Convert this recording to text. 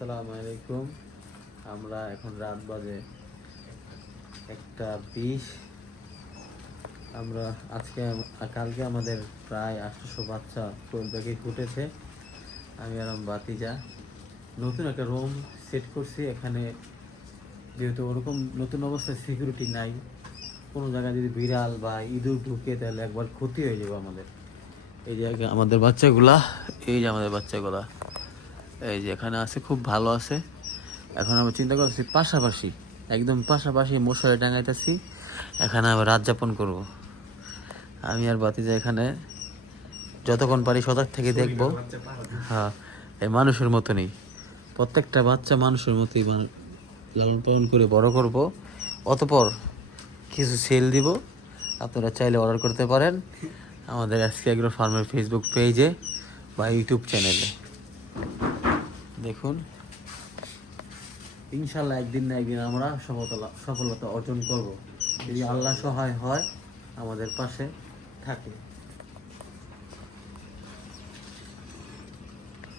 আসসালামু আলাইকুম। আমরা এখন রাত বাজে 1:20। আমরা কালকে আমাদের প্রায় 800 বাচ্চা কোয়েল পাখি ফুটেছে। আমি আর আমার বাতিজা নতুন একটা রুম সেট করছি এখানে, যেহেতু ওরকম নতুন অবস্থায় সিকিউরিটি নাই, কোনো জায়গায় যদি বিড়াল বা ইঁদুর ঢুকে তাহলে একবার ক্ষতি হয়ে যাবে আমাদের। এই যে আমাদের বাচ্চাগুলা, এই যে এখানে আছে, খুব ভালো আছে। এখন আমরা চিন্তা করছি পাশাপাশি, একদম পাশাপাশি মশারি টাঙাইতেছি, এখানে আবার রাত যাপন করবো। আমি আর বাতিজা এখানে যতক্ষণ পারি সজাগ থেকে দেখবো। হ্যাঁ, এই মানুষের মতনই প্রত্যেকটা বাচ্চা মানুষের মতোই লালন পালন করে বড় করব। অতপর কিছু সেল দিব, আপনারা চাইলে অর্ডার করতে পারেন আমাদের এসকে এগ্রো ফার্মের ফেসবুক পেজে বা ইউটিউব চ্যানেলে। দেখুন, ইনশাল্লাহ একদিন না একদিন আমরা সফলতা অর্জন করব, যদি আল্লাহ সহায় হয়, আমাদের পাশে থাকে।